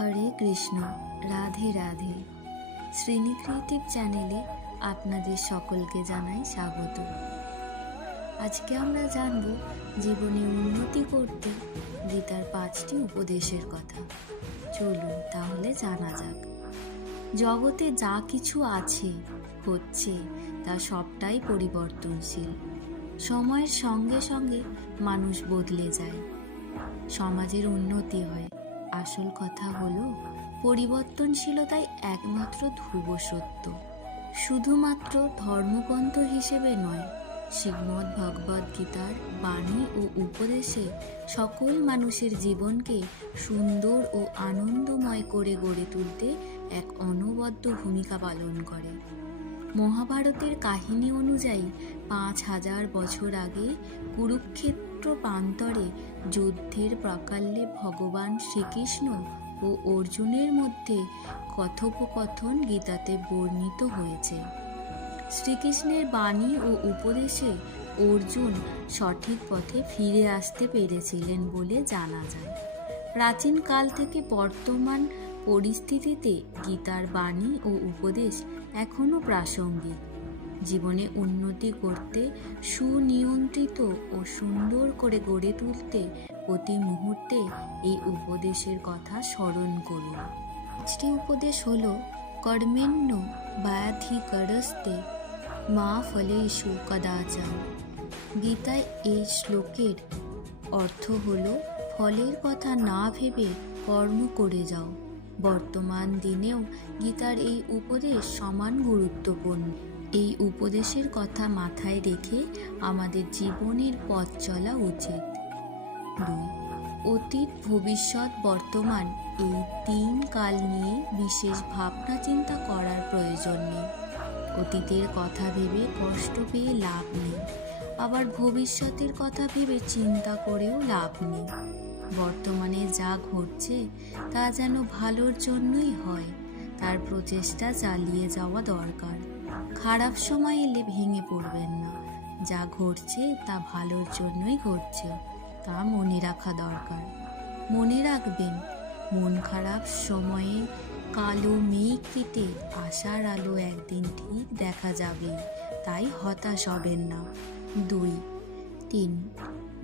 হরে কৃষ্ণ, রাধে রাধে। শ্রেণি ক্রিয়েটিভ চ্যানেলে আপনাদের সকলকে জানাই স্বাগত। আজকে আমরা জানব জীবনে উন্নতি করতে গীতার পাঁচটি উপদেশের কথা। চলুন তাহলে জানা যাক। জগতে যা কিছু আছে, হচ্ছে, তা সবটাই পরিবর্তনশীল। সময়ের সঙ্গে সঙ্গে মানুষ বদলে যায়। সমাজের উন্নতি হয়। আসল কথা হল, পরিবর্তনশীলতাই একমাত্র ধ্রুব সত্য। শুধুমাত্র ধর্মগ্রন্থ হিসেবে নয়, শ্রীমদ্ ভগবদ গীতার বাণী ও উপদেশে সকল মানুষের জীবনকে সুন্দর ও আনন্দময় করে গড়ে তুলতে এক অনবদ্য ভূমিকা পালন করে। মহাভারতের কাহিনী অনুযায়ী পাঁচ হাজার বছর আগে কুরুক্ষেত্র প্রান্তরে যুদ্ধের প্রাকাল্যে ভগবান শ্রীকৃষ্ণ ও অর্জুনের মধ্যে কথোপকথন গীতাতে বর্ণিত হয়েছে। শ্রীকৃষ্ণের বাণী ও উপদেশে অর্জুন সঠিক পথে ফিরে আসতে পেরেছিলেন বলে জানা যায়। প্রাচীন কাল থেকে বর্তমান পরিস্থিতিতে গীতার বাণী ও উপদেশ এখনও প্রাসঙ্গিক। জীবনে উন্নতি করতে, সুনিয়ন্ত্রিত ও সুন্দর করে গড়ে তুলতে প্রতি মুহূর্তে এই উপদেশের কথা স্মরণ করুন। পাঁচটি উপদেশ হল, কর্মেণ্য ব্যাধিকরস্তে মা ফলেষু কদাচার। গীতায় এই শ্লোকের অর্থ হল, ফলের কথা না ভেবে কর্ম করে যাও। বর্তমান দিনেও গীতার এই উপদেশ সমান গুরুত্বপূর্ণ। এই উপদেশের কথা মাথায় রেখে আমাদের জীবনের পথ চলা উচিত। অতীত, ভবিষ্যৎ, বর্তমান এই তিন কাল নিয়ে বিশেষ ভাবনা চিন্তা করার প্রয়োজন নেই। অতীতের কথা ভেবে কষ্ট পেয়ে লাভ নেই। আবার ভবিষ্যতের কথা ভেবে চিন্তা করেও লাভ নেই। বর্তমানে যা ঘটছে তা যেন ভালোর জন্যই হয়, তার প্রচেষ্টা চালিয়ে যাওয়া দরকার। খারাপ সময় এলে ভেঙে পড়বেন না। যা ঘটছে তা ভালোর জন্যই ঘটছে, তা মনে রাখা দরকার। মনে রাখবেন, মন খারাপ সময়ে কালো মেঘ কেটে আশার আলো একদিন ঠিক দেখা যাবে, তাই হতাশ হবেন না। দুই, তিন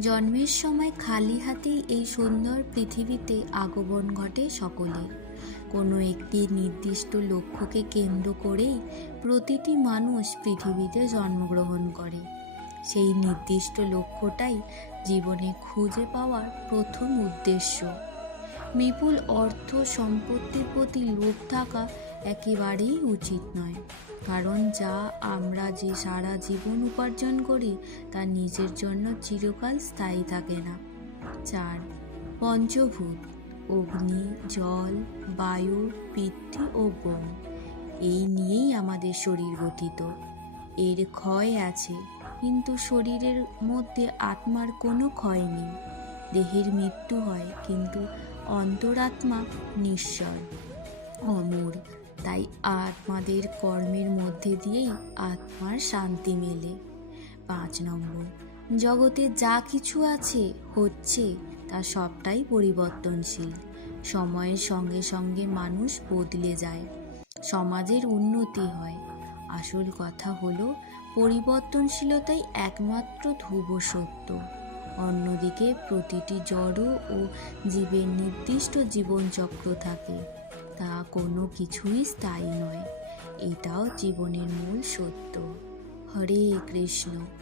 জন্মের সময় খালি হাতেই এই সুন্দর পৃথিবীতে আগমন ঘটে সকলের। কোনো একটি নির্দিষ্ট লক্ষ্যকে কেন্দ্র করেই প্রতিটি মানুষ পৃথিবীতে জন্মগ্রহণ করে। সেই নির্দিষ্ট লক্ষ্যটাই জীবনে খুঁজে পাওয়ার প্রথম উদ্দেশ্য। বিপুল অর্থ সম্পত্তির প্রতি লোভ থাকা একেবারেই উচিত নয়। কারণ যা আমরা যে সারা জীবন উপার্জন করি, তা নিজের জন্য চিরকাল স্থায়ী থাকে না। চার, পঞ্চভূত, অগ্নি, জল, বায়ু পিতৃ ও বন, এই নিয়েই আমাদের শরীর গঠিত। এর ক্ষয় আছে, কিন্তু শরীরের মধ্যে আত্মার কোনো ক্ষয় নেই। দেহের মৃত্যু হয়, কিন্তু অন্তরাত্মা নিশ্চয়। অমর তাই আত্মাদের কর্মের মধ্যে দিয়েই আত্মার শান্তি মেলে। পাঁচ নম্বর, জগতে যা কিছু আছে, হচ্ছে, তা সবটাই পরিবর্তনশীল। সময়ের সঙ্গে সঙ্গে মানুষ বদলে যায়, সমাজের উন্নতি হয়। আসল কথা হলো, পরিবর্তনশীলতাই একমাত্র ধ্রুব সত্য। অন্যদিকে প্রতিটি জড় ও জীবের নির্দিষ্ট জীবনচক্র থাকে। তা কোনো কিছুই স্থায়ী নয়। এটাও জীবনের মূল সত্য। হরে কৃষ্ণ।